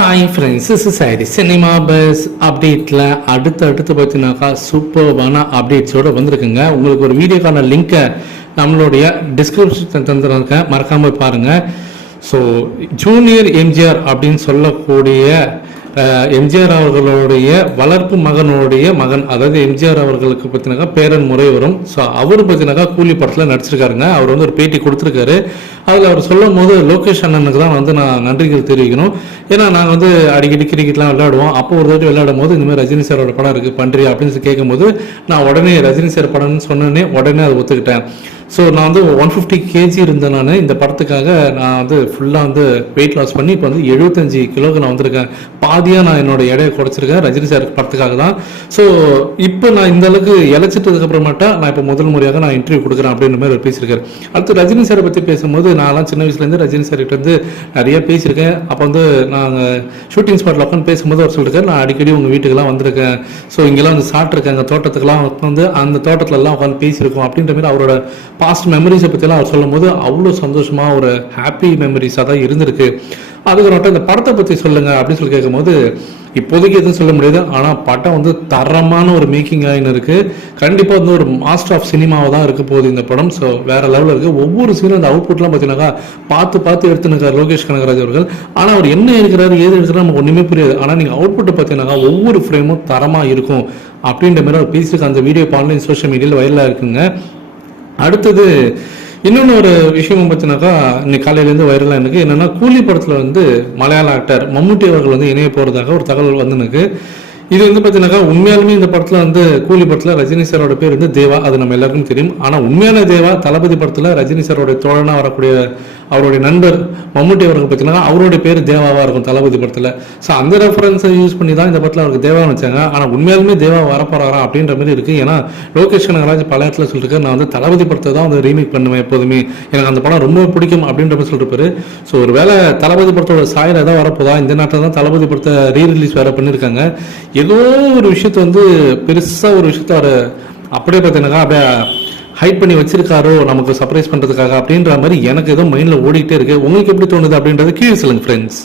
Hi friends, this is IT cinema buzz அப்டேட்டில் அடுத்து பார்த்தீங்கன்னாக்கா சூப்பர்வான அப்டேட்ஸோடு வந்திருக்குங்க. உங்களுக்கு ஒரு வீடியோக்கான லிங்க்கை நம்மளுடைய டிஸ்கிரிப்ஷன் தந்துருக்கேன், மறக்காமல் பாருங்கள். ஸோ ஜூனியர் எம்ஜிஆர் அப்படின்னு சொல்லக்கூடிய எம்ஜிஆர் அவர்களுடைய வளர்ப்பு மகனுடைய மகன், அதாவது எம்ஜிஆர் அவர்களுக்கு பார்த்தீங்கன்னாக்கா பேரன் முறை வரும். ஸோ அவர் பார்த்தீங்கன்னாக்கா கூலி படத்தில் நடிச்சிருக்காருங்க. அவர் வந்து ஒரு பேட்டி கொடுத்துருக்காரு. அதில் அவர் சொல்லும் போது லோகேஷ் அண்ணனுக்கு தான் வந்து நான் நன்றிகள் தெரிவிக்கணும். ஏன்னா நாங்கள் வந்து அடிக்கடி கிரிக்கெட்லாம் விளையாடுவோம். அப்போ ஒரு தடவை விளையாடும் போது இந்தமாதிரி ரஜினி சாரோட படம் இருக்குது பண்ணுறியா அப்படின்னு சொல்லி கேட்கும்போது நான் உடனே ரஜினி சார் படம்னு சொன்னேன்னே உடனே அதை ஒத்துக்கிட்டேன். ஸோ நான் வந்து 150 kg இருந்தேன். நான் இந்த படத்துக்காக நான் வந்து ஃபுல்லாக வந்து வெயிட் லாஸ் பண்ணி இப்போ வந்து 75 கிலோக்கு நான் வந்திருக்கேன். பாதியாக நான் என்னோட எடையை குறைச்சிருக்கேன் ரஜினி சார் படத்துக்காக தான். ஸோ இப்போ நான் இந்த அளவுக்கு இழைச்சிட்டதுக்கு அப்புறமாட்டா நான் இப்போ முதல் முறையாக நான் இன்டர்வியூ கொடுக்குறேன் அப்படின்ற மாதிரி அவர் பேசியிருக்காரு. அடுத்து ரஜினி சாரை பற்றி பேசும்போது நான்லாம் சின்ன வயசுலேருந்து ரஜினி சார்கிட்ட வந்து நிறைய பேசியிருக்கேன். அப்போ வந்து நாங்கள் ஷூட்டிங் ஸ்பாட்டில் உட்காந்து பேசும்போது அவர் சொல்லியிருக்காரு, நான் அடிக்கடி உங்கள் வீட்டுக்கெல்லாம் வந்திருக்கேன். ஸோ இங்கெல்லாம் வந்து சாப்பிட்ருக்கேன், தோட்டத்துக்கெல்லாம் வந்து அந்த தோட்டத்துலலாம் உட்காந்து பேசியிருக்கோம் அப்படின்ற மாதிரி அவரோட பாஸ்ட் மெமரிஸை பற்றிலாம் அவர் சொல்லும் போது அவ்வளோ சந்தோஷமாக ஒரு ஹாப்பி மெமரிஸாக தான் இருந்திருக்கு. அதுக்கு இந்த படத்தை பற்றி சொல்லுங்கள் அப்படின்னு சொல்லி கேட்கும்போது இப்போதைக்கு எதுவும் சொல்ல முடியாது. ஆனால் படம் வந்து தரமான ஒரு மேக்கிங் ஆகின்னு இருக்குது. கண்டிப்பாக வந்து ஒரு மாஸ்டர் ஆஃப் சினிமாவை தான் இருக்க போகுது இந்த படம். ஸோ வேறு லெவலில் இருக்குது. ஒவ்வொரு சீனும் அந்த அவுட்புட்லாம் பார்த்தீங்கன்னாக்கா பார்த்து எடுத்துனுக்கார் லோகேஷ் கனகராஜ் அவர்கள். ஆனால் அவர் என்ன எடுக்கிறாரு ஏது எடுக்கிறாரு நமக்கு ஒன்றுமே புரியாது. ஆனால் நீங்கள் அவுட்புட்டை பார்த்தீங்கன்னாக்கா ஒவ்வொரு ஃப்ரேமும் தரமாக இருக்கும் அப்படின்ற மாதிரி அவர் பேசியிருக்க அந்த வீடியோ ஆன்லைன் சோஷியல் மீடியாவில் வைரலாக இருக்குங்க. அடுத்தது இன்னொன்று ஒரு விஷயம் பார்த்தீங்கன்னாக்கா இன்னைக்கு காலையிலேருந்து வைரலாக எனக்கு என்னென்னா கூலி படத்தில் வந்து மலையாள ஆக்டர் மம்முட்டி அவர்கள் வந்து இணைய போகிறதாக ஒரு தகவல் வந்து எனக்கு. இது வந்து பார்த்தீங்கன்னாக்கா உண்மையாலுமே இந்த படத்தில் வந்து கூலி படத்தில் ரஜினி சாரோட பேர் வந்து தேவா, அது நம்ம எல்லாருக்கும் தெரியும். ஆனால் உண்மையான தேவா தளபதி படத்தில் ரஜினி சாரோட தோழனாக வரக்கூடிய அவருடைய நண்பர் மம்முட்டி அவர்கள் பார்த்தீங்கன்னா அவருடைய பேர் தேவாவாக இருக்கும் தளபதி படத்தில். ஸோ அந்த ரெஃபரன்ஸை யூஸ் பண்ணி தான் இந்த படத்தில் அவருக்கு தேவான்னு வச்சாங்க. ஆனால் உண்மையாலுமே தேவா வரப்போறாரா அப்படின்ற மாதிரி இருக்குது. ஏன்னா லோகேஷ் கனகராஜ் பல இடத்துல சொல்லியிருக்காரு, நான் வந்து தளபதி படத்தை தான் வந்து ரீமேக் பண்ணுவேன் எப்போதுமே, எனக்கு அந்த படம் ரொம்ப பிடிக்கும் அப்படின்ற மாதிரி சொல்லிருப்பாரு. ஸோ ஒரு வேளை தளபதி படத்தோட சாயல் ஏதாவது வரப்போதா, இந்த நாட்டில் தான் தளபதி படத்தை ரீரிலீஸ் வேறு பண்ணியிருக்காங்க. ஏதோ ஒரு விஷயத்த வந்து பெருசாக ஒரு விஷயத்த அவர் அப்படியே பார்த்தீங்கன்னாக்கா அப்படியே ஹைட் பண்ணி வச்சிருக்காரோ நமக்கு சர்ப்ரைஸ் பண்ணுறதுக்காக அப்படின்ற மாதிரி எனக்கு ஏதோ மைண்டில் ஓடிக்கிட்டே இருக்கு. உங்களுக்கு எப்படி தோணுது அப்படின்றது கீழே சொல்லுங்க ஃப்ரெண்ட்ஸ்.